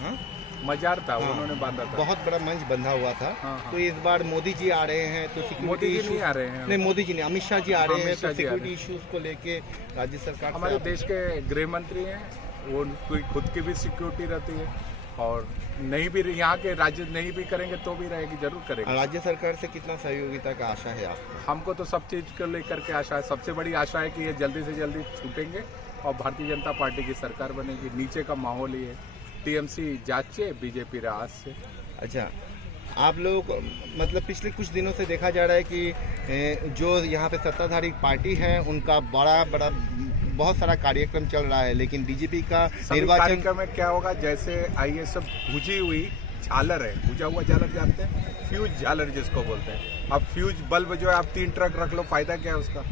हाँ? मजार था, हाँ, उन्होंने बांधा था। बहुत बड़ा मंच बंधा हुआ था। हाँ। तो इस बार मोदी जी आ रहे हैं तो सिक्योरिटी मोदी जी इशू नहीं आ रहे हैं। नहीं, मोदी जी नहीं, अमित शाह जी आ रहे हैं अमित तो शाह जी आ रहे सिक्योरिटी इश्यूज को लेके राज्य सरकार से हमारे आप- देश के गृह मंत्री हैं, वो उनकी खुद की भी सिक्योरिटी रहती है, और नहीं भी यहाँ के राज्य नहीं भी करेंगे तो भी रहेगी, जरूर करेंगे। राज्य सरकार से कितना सहयोगिता का आशा है आपको? हमको तो सब चीज को लेकर के आशा है। सबसे बड़ी आशा है कि ये जल्दी से जल्दी छूटेंगे और भारतीय जनता पार्टी की सरकार बनेगी। नीचे का माहौल ही है, टीएमसी जांचे, बीजेपी राज से। अच्छा, आप लोग मतलब पिछले कुछ दिनों से देखा जा रहा है कि जो यहाँ पे सत्ताधारी पार्टी है उनका बड़ा बहुत सारा कार्यक्रम चल रहा है, लेकिन बीजेपी का निर्वाचन कार्यक्रम में क्या होगा, जैसे आइए सब बुझी हुई झालर है, बुझा हुआ झालर जानते हैं, फ्यूज झालर जिसको बोलते हैं। अब फ्यूज बल्ब जो है, आप 3 ट्रक रख लो, फायदा क्या है उसका?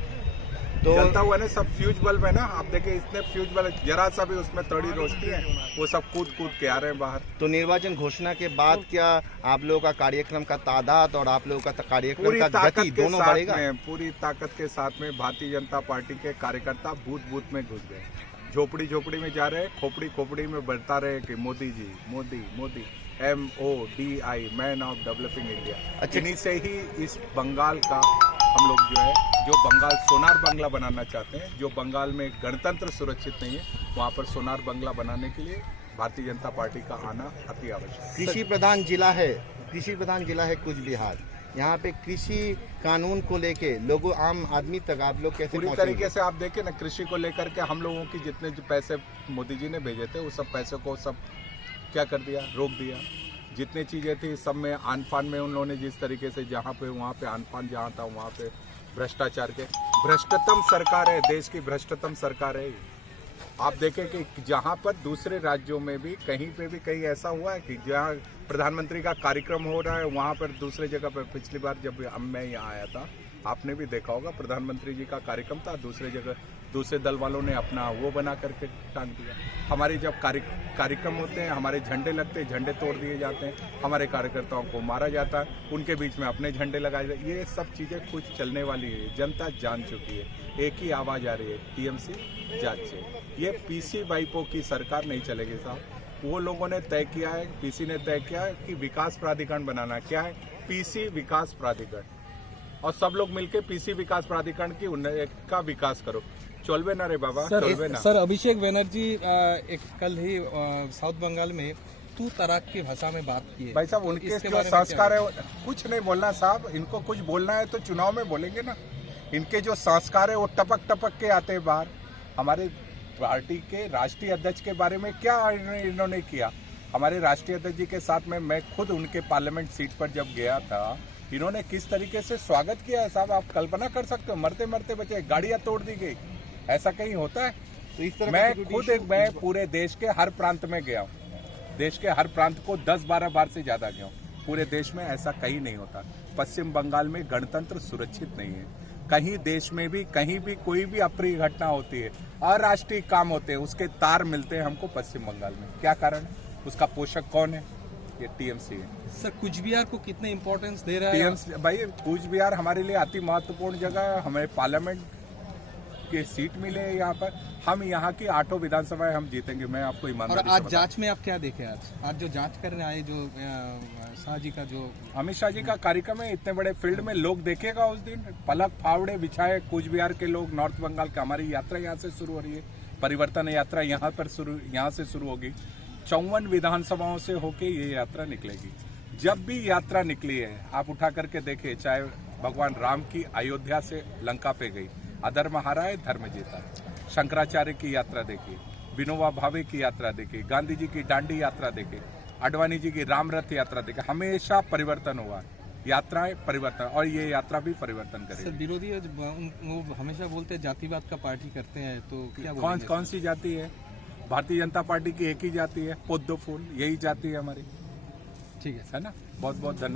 तो जलता हुआ ना, सब फ्यूज बल्ब है ना। आप देखिए इतने फ्यूज बल्ब, जरा सा भी उसमें तड़ी रोशनी है, वो सब कूद के आ रहे हैं बाहर। तो निर्वाचन घोषणा के बाद क्या आप लोगों का कार्यक्रम का तादाद और आप लोगों का कार्यक्रम पूरी का ताकत गति के दोनों साथ बढ़ेगा? में, पूरी ताकत के साथ में भारतीय जनता पार्टी के कार्यकर्ता बूथ बूथ में घुस गए, झोपड़ी में जा रहे हैं, खोपड़ी में बढ़ता रहे कि Modi ji, Modi Modi, MODI, man of developing India. अच्छा। इन्हीं से ही इस बंगाल का हम लोग जो है, जो बंगाल सोनार बंगला बनाना चाहते हैं, जो बंगाल में गणतंत्र सुरक्षित नहीं है, वहाँ पर सोनार बंगला बनाने के लिए भारतीय जनता पार्टी का आना अति आवश्यक है। कृषि प्रधान जिला है कूच बिहार। यहाँ पे कृषि कानून को लेके लोगों, आम आदमी तक आप लोग कैसे पूरी पहुंचेंगे? तरीके से आप देखें ना, कृषि को लेकर के हम लोगों की जितने जो पैसे मोदी जी ने भेजे थे, उस सब पैसों को सब क्या कर दिया, रोक दिया। जितनी चीजें थी सब में आन फान में उन्होंने जिस तरीके से जहाँ पे वहाँ पे आन फान जहाँ था वहाँ पे भ्रष्टाचार के, भ्रष्टतम सरकार है, देश की भ्रष्टतम सरकार है। आप देखें कि जहाँ पर दूसरे राज्यों में भी कहीं पे भी कहीं ऐसा हुआ है कि जहाँ प्रधानमंत्री का कार्यक्रम हो रहा है, वहाँ पर दूसरे जगह पर, पिछली बार जब मैं यहाँ आया था, आपने भी देखा होगा, प्रधानमंत्री जी का कार्यक्रम था, दूसरे जगह दूसरे दल वालों ने अपना वो बना करके टांग दिया। हमारे जब कार्यक्रम होते हैं, हमारे झंडे लगते हैं, झंडे तोड़ दिए जाते हैं, हमारे कार्यकर्ताओं को मारा जाता है, उनके बीच में अपने झंडे लगाए जाते। ये सब चीज़ें कुछ चलने वाली है, जनता जान चुकी है। एक ही आवाज़ आ रही है, टीएमसी जांचे। ये पीसी वाइपो की सरकार नहीं चलेगी साहब। वो लोगों ने तय किया है, पीसी ने तय किया है कि विकास प्राधिकरण बनाना। क्या है? पीसी विकास प्राधिकरण, और सब लोग मिलके पीसी विकास प्राधिकरण का विकास करो। चलवे ना रे बाबा, चलवे ना। सर, अभिषेक बनर्जी एक कल ही साउथ बंगाल में तू तराक की भाषा में बात की है। भाई साहब, उनके जो संस्कार है, कुछ नहीं बोलना साहब। इनको कुछ बोलना है तो चुनाव में बोलेंगे ना। इनके जो संस्कार है वो टपक के आते हैं बाहर। हमारे पार्टी के राष्ट्रीय अध्यक्ष के बारे में क्या इन्होंने किया? हमारे राष्ट्रीय अध्यक्ष जी के साथ में मैं खुद उनके पार्लियामेंट सीट पर जब गया था, इन्होंने किस तरीके से स्वागत किया है साहब, आप कल्पना कर सकते हो। मरते मरते बचे, गाड़ियां तोड़ दी गई। ऐसा कहीं होता है? तो इस तरह मैं पूरे देश के हर प्रांत में गया हूँ, देश के हर प्रांत को 10-12 बार से ज्यादा गया हूँ। पूरे देश में ऐसा कहीं नहीं होता। पश्चिम बंगाल में गणतंत्र सुरक्षित नहीं है। कहीं देश में भी कहीं भी कोई भी अप्रिय घटना होती है, अराष्ट्रीय काम होते हैं, उसके तार मिलते हैं हमको पश्चिम बंगाल में। क्या कारण है? उसका पोषक कौन है? ये टीएमसी है। सर, कूच बिहार को कितने इम्पोर्टेंस दे रहा है टीएमसी? भाई, कूच बिहार हमारे लिए अति महत्वपूर्ण जगह है। हमें पार्लियामेंट की सीट मिले है यहाँ पर। हम यहाँ की 8 विधानसभाएं हम जीतेंगे, मैं आपको ईमानदारी से और आज बताऊं। जांच में आप क्या देखे? आज जो जांच करने आए, जो शाह जी का जो अमित शाह जी का कार्यक्रम है, इतने बड़े फील्ड में लोग देखेगा उस दिन। पलक फावड़े बिछाए कूच बिहार के लोग, नॉर्थ बंगाल का। हमारी यात्रा यहाँ से शुरू हो रही है, परिवर्तन यात्रा यहाँ से शुरू होगी। 54 विधानसभाओं से होके ये यात्रा निकलेगी। जब भी यात्रा निकली है, आप उठा करके देखिए, चाहे भगवान राम की अयोध्या से लंका पे गई, अधर्म हारा है, धर्म जीता। शंकराचार्य की यात्रा देखिए, विनोबा भावे की यात्रा देखिए, गांधी जी की डांडी यात्रा देखिए, आडवाणी जी की राम रथ यात्रा देखिए। हमेशा परिवर्तन हुआ, यात्राएं परिवर्तन, और ये यात्रा भी परिवर्तन सर, करेगी। विरोधी वो हमेशा बोलते हैं जातिवाद का पार्टी करते हैं, तो क्या कौन सी जाति है? भारतीय जनता पार्टी की एक ही जाति है, पोद्दो फूल, यही जाति है हमारी। ठीक है है ना। बहुत बहुत धन्यवाद।